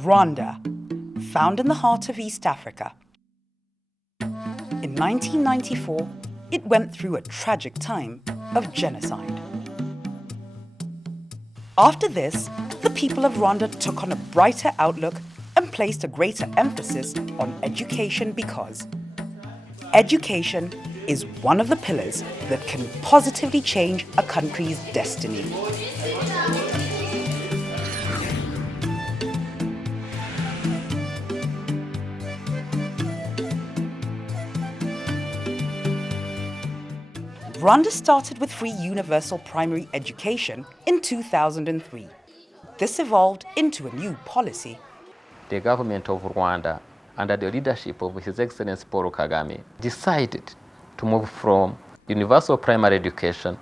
Rwanda, found in the heart of East Africa. In 1994, it went through a tragic time of genocide. After this, the people of Rwanda took on a brighter outlook and placed a greater emphasis on education because education is one of the pillars that can positively change a country's destiny. Rwanda started with free universal primary education in 2003. This evolved into a new policy. The government of Rwanda, under the leadership of His Excellency Paul Kagame, decided to move from universal primary education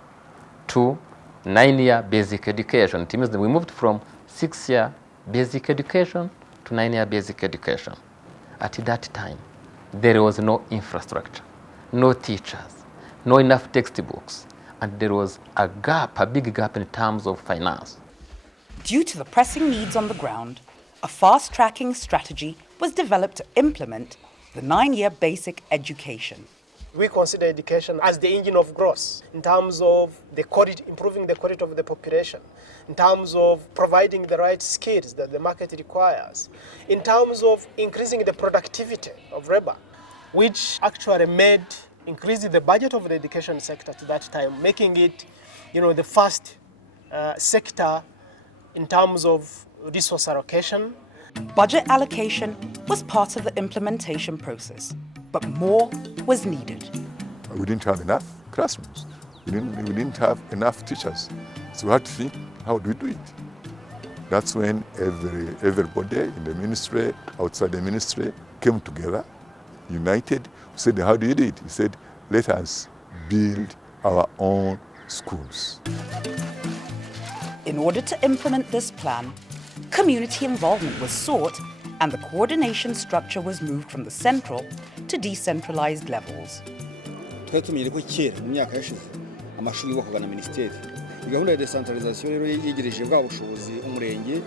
to 9-year basic education. It means that we moved from 6-year basic education to 9-year basic education. At that time, there was no infrastructure, no teachers, no enough textbooks, and there was a gap, a big gap in terms of finance. Due to the pressing needs on the ground, a fast-tracking strategy was developed to implement the 9-year basic education. We consider education as the engine of growth in terms of improving the quality of the population, in terms of providing the right skills that the market requires, in terms of increasing the productivity of labor, which actually increased the budget of the education sector to that time, making it, the first sector in terms of resource allocation. Budget allocation was part of the implementation process, but more was needed. We didn't have enough classrooms. We didn't have enough teachers. So we had to think, how do we do it? That's when everybody in the ministry, outside the ministry, came together, united. We said, how do you do it? He said, let us build our own schools. In order to implement this plan, community involvement was sought and the coordination structure was moved from the central to decentralized levels. amashuri yubakwaga na ministeri. Gahunda ya decentralization rero yegereje bwa bushobozi umurenge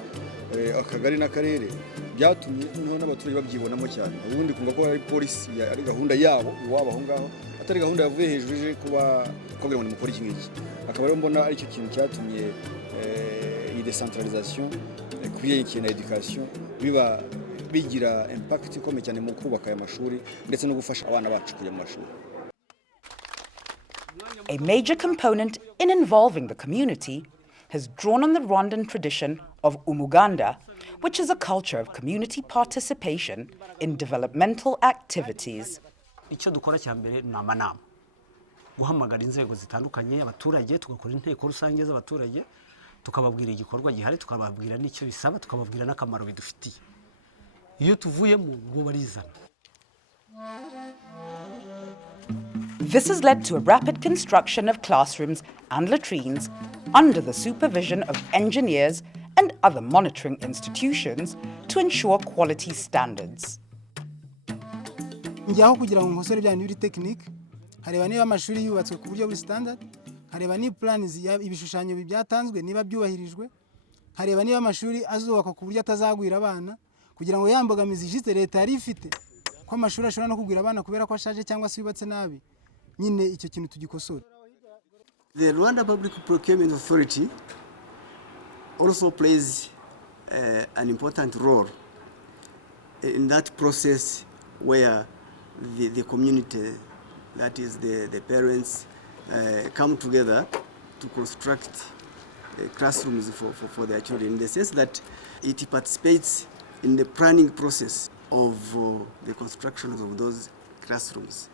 akagari n'akarere byatumye n'abaturage babyibonamo cyane. Ubundi kumva ko ari police ari gahunda yabo iwabo aho ngaho atari gahunda yavuye hejuru je kuba kugira ngo mukore ikingiki. Akaba rero mbona ari cyo kintu cyatumye iyi decentralization kuri ikintu education bigira impact ikomeye cyane mu kubaka aya mashuri ndetse no gufasha abana bacu kujya mu mashuri. A major component in involving the community has drawn on the Rwandan tradition of umuganda, which is a culture of community participation in developmental activities. Icyo dukora cyambere ni amanama. Guhamagara inzego zitandukanye abaturage tugakora inteko rusange z'abaturage tukababwira igikorwa gihari tukababwira n'icyo bisaba tukababwira n'akamaro bidufitiye. Iyo tuvuyemo ngo barizana. This has led to a rapid construction of classrooms and latrines under the supervision of engineers and other monitoring institutions to ensure quality standards. Njyaho kugira ngo nkosore bya nyuri technique hareba niba amashuri yubatswe ku buryo buri standard hareba ni plans ibishushanyo byatanzwe niba byubahirijwe hareba niba amashuri azubakwa ku buryo atazagwira abana kugira ngo yambogamizi jiste leta yari ifite ko amashuri ashobora no kugwira abana kubera ko ashaje cyangwa se yubatse nabi. The Rwanda Public Procurement Authority also plays an important role in that process where the community, that is the parents, come together to construct classrooms for their children, in the sense that it participates in the planning process of the construction of those classrooms.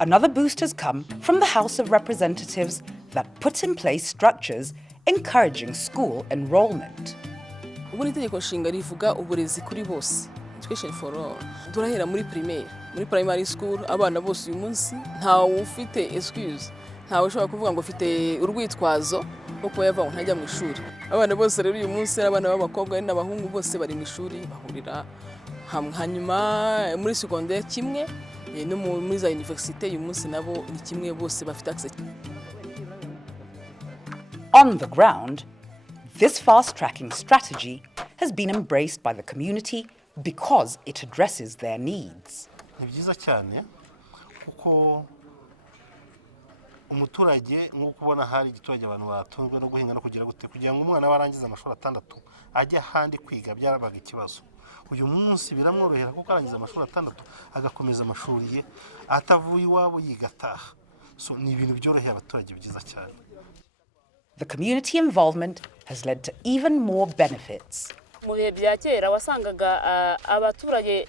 Another boost has come from the House of Representatives that put in place structures encouraging school enrollment. Ubu itegeko nshinga rivuga uburezi kuri bose, education for all. Turahera muri primary school abana bose uyu munsi ntawe ufite excuse, ntawe ushobora kuvuga ngo ufite urwitwazo uko yava ntajya mu ishuri. Abana bose rero uyu munsi abana b'abakobwa n'abahungu bose bari mu ishuri bahurira hanyuma muri secondaire kimwe no muri za université uyu munsi nabo ni kimwe bose bafite access. On the ground, this fast-tracking strategy has been embraced by the community because it addresses their needs. Ni byiza cyane kuko umuturage nk'uko ubona hari igiturage abantu batunzwe no guhinga no kugira gute kugira ngo umwana warangiza amashuri atandatu ajye ahandi kwiga byarabaga ikibazo. Uyu munsi biramworohera kuko arangiza amashuri atandatu agakomeza amashuri ye atavuye iwabo yigataha. So ni ibintu byoroheye abaturage byiza cyane. The community involvement has led to even more benefits. Mu bihe bya kera wasangaga abaturage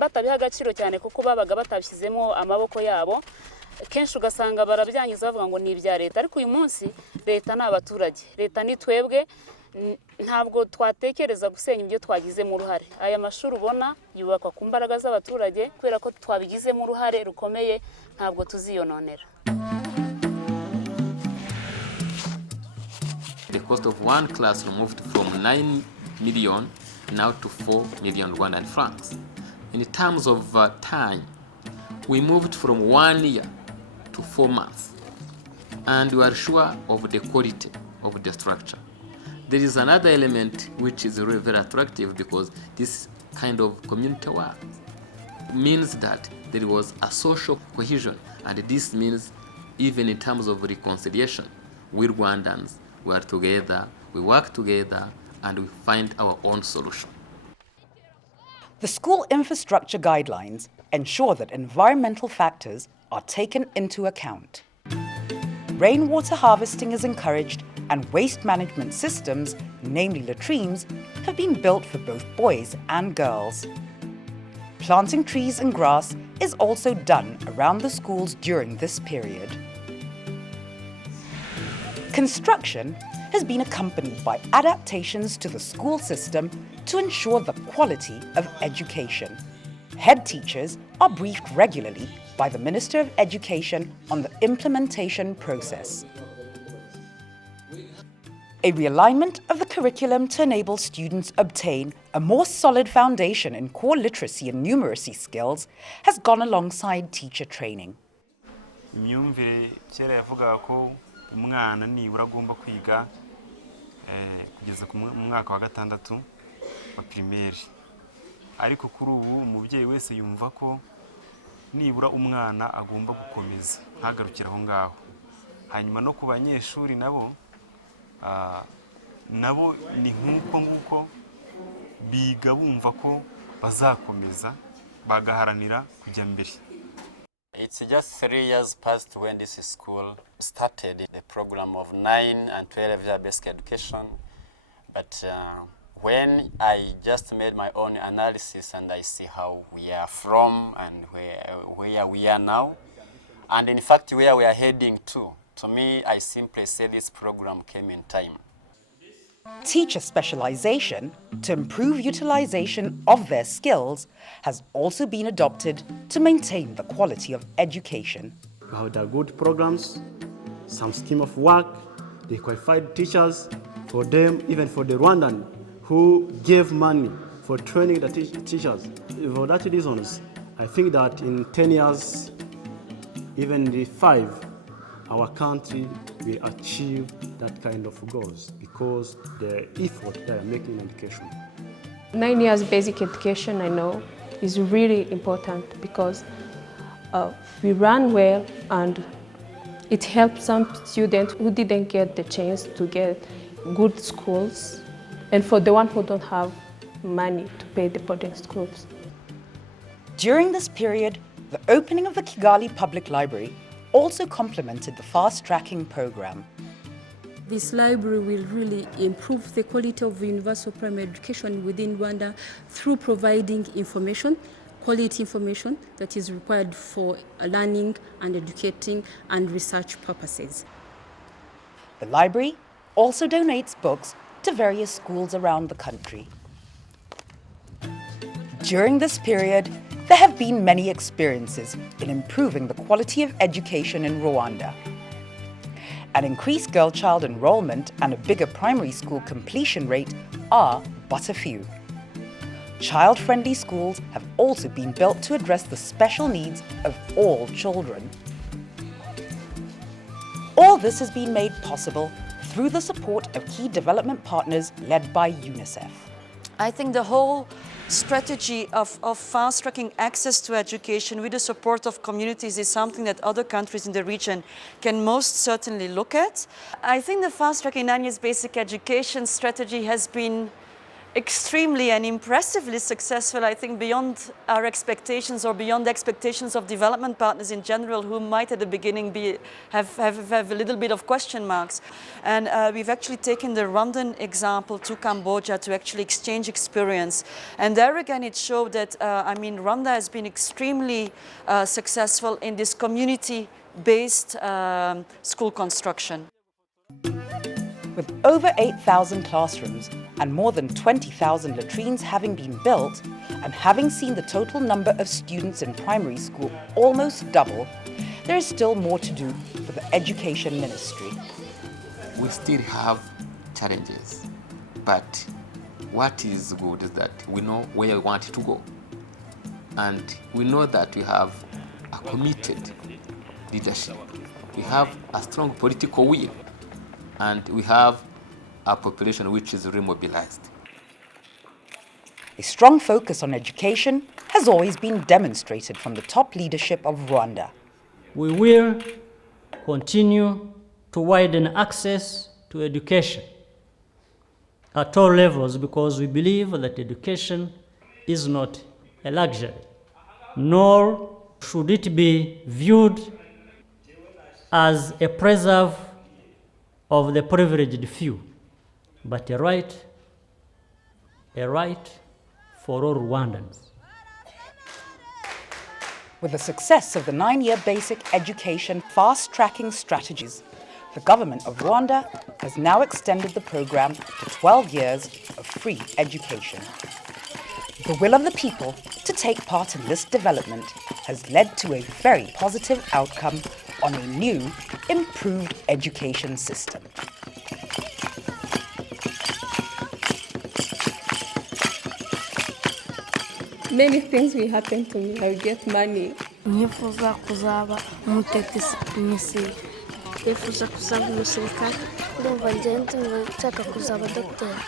batabiha agaciro cyane kuko babaga batabishyizemo amaboko yabo, kenshi ugasanga barabyangiza bavuga ngo ni ibya leta, ariko uyu munsi leta ni abaturage, leta ni twebwe, ntabwo twatekereza gusenya ibyo twagizemo uruhare. Aya mashuri ubona yubakwa ku mbaraga z'abaturage kubera ko twabigizemo uruhare rukomeye, ntabwo tuziyononera. The cost of one classroom moved from 9 million now to 4 million Rwandan francs. In terms of time, we moved from 1 year to 4 months, and we are sure of the quality of the structure. There is another element which is really very attractive because this kind of community work means that there was a social cohesion, and this means even in terms of reconciliation, we Rwandans, we are together, we work together, and we find our own solution. The school infrastructure guidelines ensure that environmental factors are taken into account. Rainwater harvesting is encouraged, and waste management systems, namely latrines, have been built for both boys and girls. Planting trees and grass is also done around the schools during this period. Construction has been accompanied by adaptations to the school system to ensure the quality of education. Head teachers are briefed regularly by the Minister of Education on the implementation process. A realignment of the curriculum to enable students obtain a more solid foundation in core literacy and numeracy skills has gone alongside teacher training. Imyumvire kera yavuga ko umwana nibura agomba kwiga kugeza ku mwaka wa gatandatu wa primaire, ariko kuri ubu umubyeyi wese yumva ko nibura umwana agomba gukomeza ntagarukira aho ngaho. Hanyuma no ku banyeshuri nabo ni nk'uko biga bumva ko bazakomeza bagaharanira kujya mbere. It's just 3 years past when this school started the program of 9 and 12 year basic education. But when I just made my own analysis and I see how we are from and where we are now, and in fact where we are heading to me, I simply say this program came in time. Teacher specialization to improve utilization of their skills has also been adopted to maintain the quality of education. We have good programs, some scheme of work, the qualified teachers for them, even for the Rwandan who gave money for training the teachers. For that reasons, I think that in 10 years, even the 5, our country will achieve that kind of goals because the effort they are making in education. 9 years basic education, I know, is really important because we run well and it helps some students who didn't get the chance to get good schools, and for the one who don't have money to pay the boarding schools. During this period, the opening of the Kigali Public Library also complemented the fast-tracking program. This library will really improve the quality of universal primary education within Rwanda through providing information, quality information that is required for learning and educating and research purposes. The library also donates books to various schools around the country. During this period, there have been many experiences in improving the quality of education in Rwanda. An increased girl child enrollment and a bigger primary school completion rate are but a few. Child-friendly schools have also been built to address the special needs of all children. All this has been made possible through the support of key development partners led by UNICEF. I think the whole strategy of fast-tracking access to education with the support of communities is something that other countries in the region can most certainly look at. I think the fast-tracking 9 years basic education strategy has been extremely and impressively successful, I think, beyond our expectations or beyond the expectations of development partners in general, who might at the beginning have a little bit of question marks. And we've actually taken the Rwandan example to Cambodia to actually exchange experience. And there again, it showed that, Rwanda has been extremely successful in this community-based school construction. With over 8,000 classrooms and more than 20,000 latrines having been built, and having seen the total number of students in primary school almost double, there is still more to do for the Education Ministry. We still have challenges, but what is good is that we know where we want to go. And we know that we have a committed leadership. We have a strong political will. And we have a population which is remobilized. A strong focus on education has always been demonstrated from the top leadership of Rwanda. We will continue to widen access to education at all levels, because we believe that education is not a luxury, nor should it be viewed as a preserve of the privileged few, but a right for all Rwandans. With the success of the 9-year basic education fast-tracking strategies, the Government of Rwanda has now extended the program to 12 years of free education. The will of the people to take part in this development has led to a very positive outcome on a new, improved education system. Many things will happen to me. I'll get money. Nifuza kuzaba umutekinisiye. Nifuza kuzaba umusirikare. Ndumva nshaka kuzaba dogiteri.